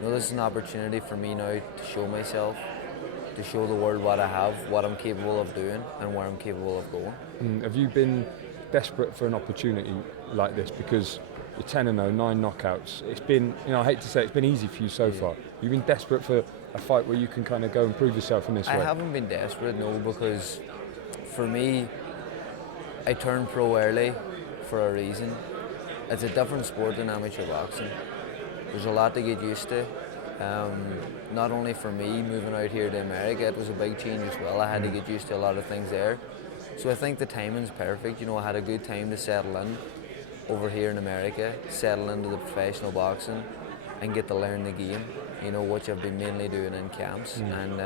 this is an opportunity for me now to show myself, to show the world what I have, what I'm capable of doing, and where I'm capable of going. Have you been desperate for an opportunity like this? Because you're 10-0, 9 knockouts. It's been, I hate to say it's been easy for you so far. You've been desperate for a fight where you can kind of go and prove yourself in this way. I haven't been desperate, no, because for me, I turned pro early for a reason. It's a different sport than amateur boxing. There's a lot to get used to. Not only for me moving out here to America, it was a big change as well. I had to get used to a lot of things there. So I think the timing's perfect. I had a good time to settle in over here in America, settle into the professional boxing and get to learn the game, which I've been mainly doing in camps. And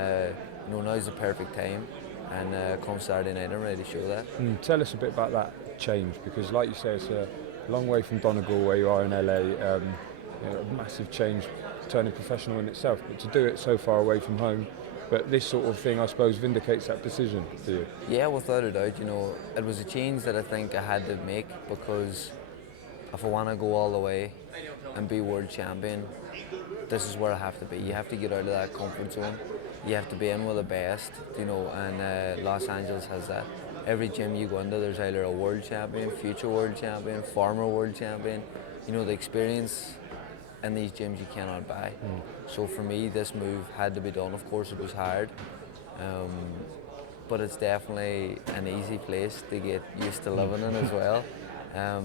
now's the perfect time. And come Saturday night, I'm ready to show that. Tell us a bit about that change, because like you say, it's a long way from Donegal where you are in LA. A massive change, turning professional in itself, but to do it so far away from home. But this sort of thing, I suppose, vindicates that decision for you. Yeah, without a doubt. It was a change that I think I had to make, because if I want to go all the way and be world champion, this is where I have to be. You have to get out of that comfort zone. You have to be in with the best, and Los Angeles has that. Every gym you go into, there's either a world champion, future world champion, former world champion. The experience in these gyms you cannot buy. So for me, this move had to be done. Of course, it was hard, but it's definitely an easy place to get used to living in as well.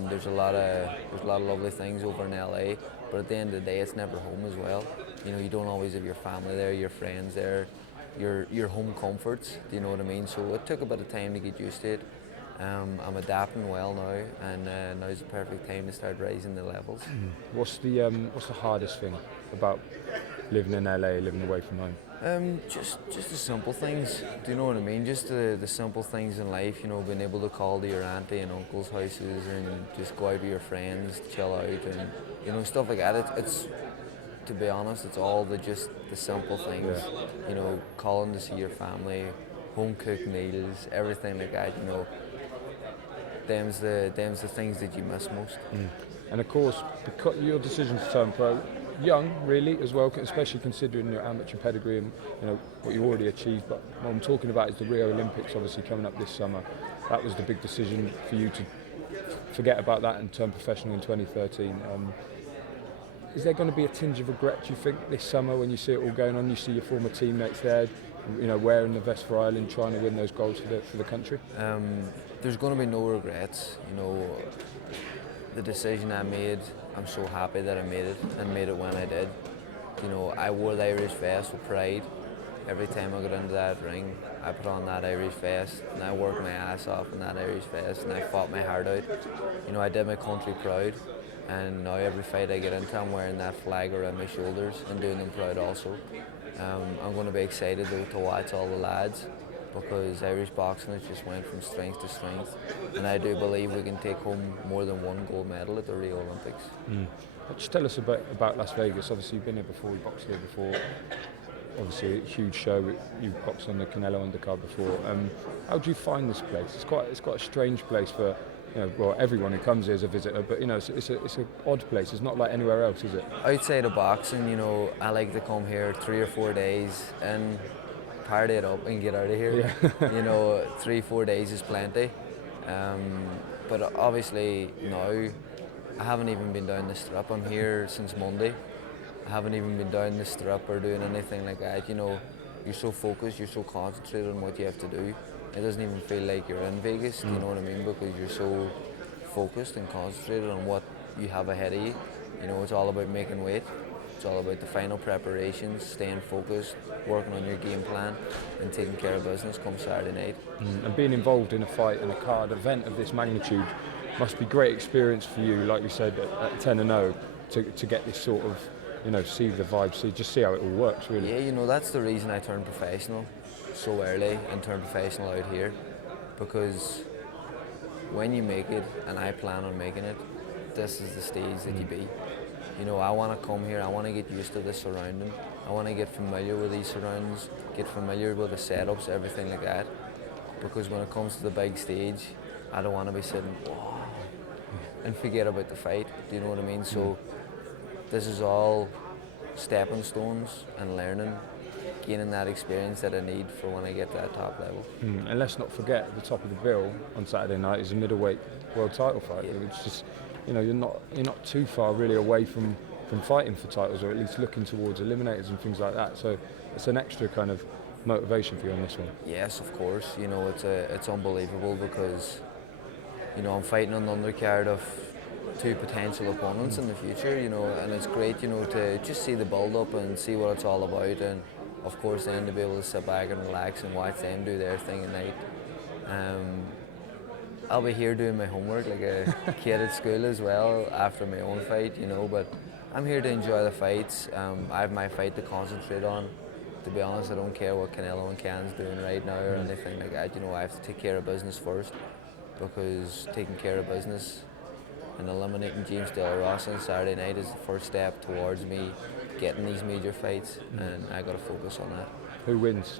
There's a lot of lovely things over in LA, but at the end of the day, it's never home as well. You don't always have your family there, your friends there, your home comforts. Do you know what I mean? So it took a bit of time to get used to it. I'm adapting well now, and now's the perfect time to start raising the levels. What's the hardest thing about living in LA, living away from home? Just the simple things. Do you know what I mean? Just the simple things in life. Being able to call to your auntie and uncle's houses and just go out with your friends, chill out, and stuff like that. It's to be honest, it's all the simple things. Yeah. Calling to see your family, home cooked meals, everything like that. Them's the things that you miss most. And of course, because your decision to turn pro, young really as well, especially considering your amateur pedigree and what you already achieved. But what I'm talking about is the Rio Olympics, obviously coming up this summer. That was the big decision for you to forget about that and turn professional in 2013. Is there going to be a tinge of regret, do you think, this summer when you see it all going on? You see your former teammates there, wearing the vest for Ireland, trying to win those goals for the country? There's going to be no regrets. The decision I made, I'm so happy that I made it and made it when I did. I wore the Irish vest with pride. Every time I got into that ring, I put on that Irish vest and I worked my ass off in that Irish vest and I fought my heart out. I did my country proud, and now every fight I get into, I'm wearing that flag around my shoulders and doing them proud also. I'm going to be excited to watch all the lads, because Irish boxing has just went from strength to strength, and I do believe we can take home more than one gold medal at the Rio Olympics. Just tell us a bit about Las Vegas. Obviously you've been here before, you boxed here before. Obviously a huge show. You boxed on the Canelo undercard before. How do you find this place? It's quite a strange place for everyone who comes here is a visitor, but it's an odd place. It's not like anywhere else, is it? Outside of boxing, I like to come here 3 or 4 days and party it up and get out of here. Yeah. 3-4 days is plenty. But obviously now, I haven't even been down the strip. I'm here since Monday. I haven't even been down the strip or doing anything like that. You're so focused, you're so concentrated on what you have to do. It doesn't even feel like you're in Vegas, do you know what I mean? Because you're so focused and concentrated on what you have ahead of you. It's all about making weight. It's all about the final preparations, staying focused, working on your game plan, and taking care of business come Saturday night. And being involved in a fight and a card event of this magnitude must be great experience for you, like you said, at 10-0, to get this sort of, see the vibes, see how it all works, really. Yeah, that's the reason I turned professional so early and turned professional out here, because when you make it, and I plan on making it, this is the stage that you be. I want to come here, I want to get used to the surrounding, I want to get familiar with these surroundings, get familiar with the setups, everything like that, because when it comes to the big stage, I don't want to be sitting and forget about the fight, do you know what I mean? So this is all stepping stones and learning, gaining that experience that I need for when I get to that top level. And let's not forget, at the top of the bill on Saturday night is a middleweight world title fight, Yeah. which is, you're not too far really away from fighting for titles, or at least looking towards eliminators and things like that. So it's an extra kind of motivation for you on this one. Yes, of course. It's unbelievable because I'm fighting on the undercard of two potential opponents in the future. And it's great. To just see the build up and see what it's all about, and of course then to be able to sit back and relax and watch them do their thing at night. I'll be here doing my homework like a kid at school as well after my own fight. But I'm here to enjoy the fights. I have my fight to concentrate on. To be honest, I don't care what Canelo and Can's doing right now or anything like that. I have to take care of business first, because taking care of business and eliminating James De La Rosa on Saturday night is the first step towards me getting these major fights, and I got to focus on that. Who wins?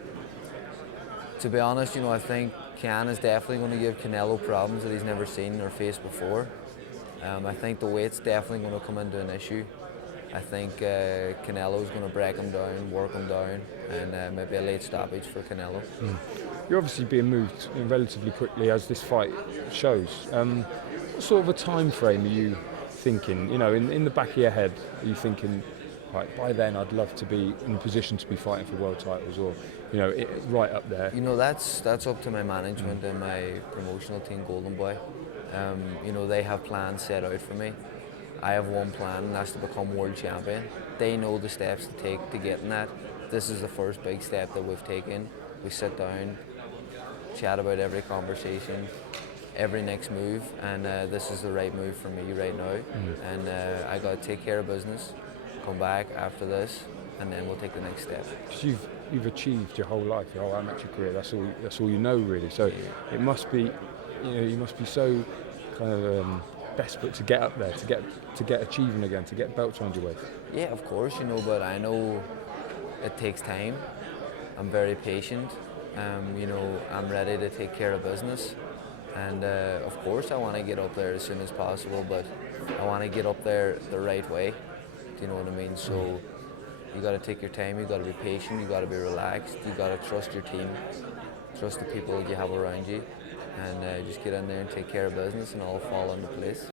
To be honest, I think Can is definitely going to give Canelo problems that he's never seen or faced before. I think the weight's definitely going to come into an issue. I think Canelo's going to break him down, work him down, and maybe a late stoppage for Canelo. You're obviously being moved relatively quickly, as this fight shows. What sort of a time frame are you thinking? In the back of your head, are you thinking, right, by then I'd love to be in a position to be fighting for world titles, or right up there? That's up to my management and my promotional team, Golden Boy. They have plans set out for me. I have one plan, and that's to become world champion. They know the steps to take to getting that. This is the first big step that we've taken. We sit down, chat about every conversation, every next move, and this is the right move for me right now. And I got to take care of business, come back after this, and then we'll take the next step. 'Cause you've achieved your whole life, your whole amateur career. That's all you know, really. So it must be, you must be so kind of desperate to get up there, to get achieving again, to get belts around your waist. Yeah, of course, but I know it takes time. I'm very patient. I'm ready to take care of business, and of course I want to get up there as soon as possible, but I want to get up there the right way. Do you know what I mean? So you got to take your time, you got to be patient, you got to be relaxed, you got to trust your team, trust the people that you have around you, and just get in there and take care of business, and all fall into place.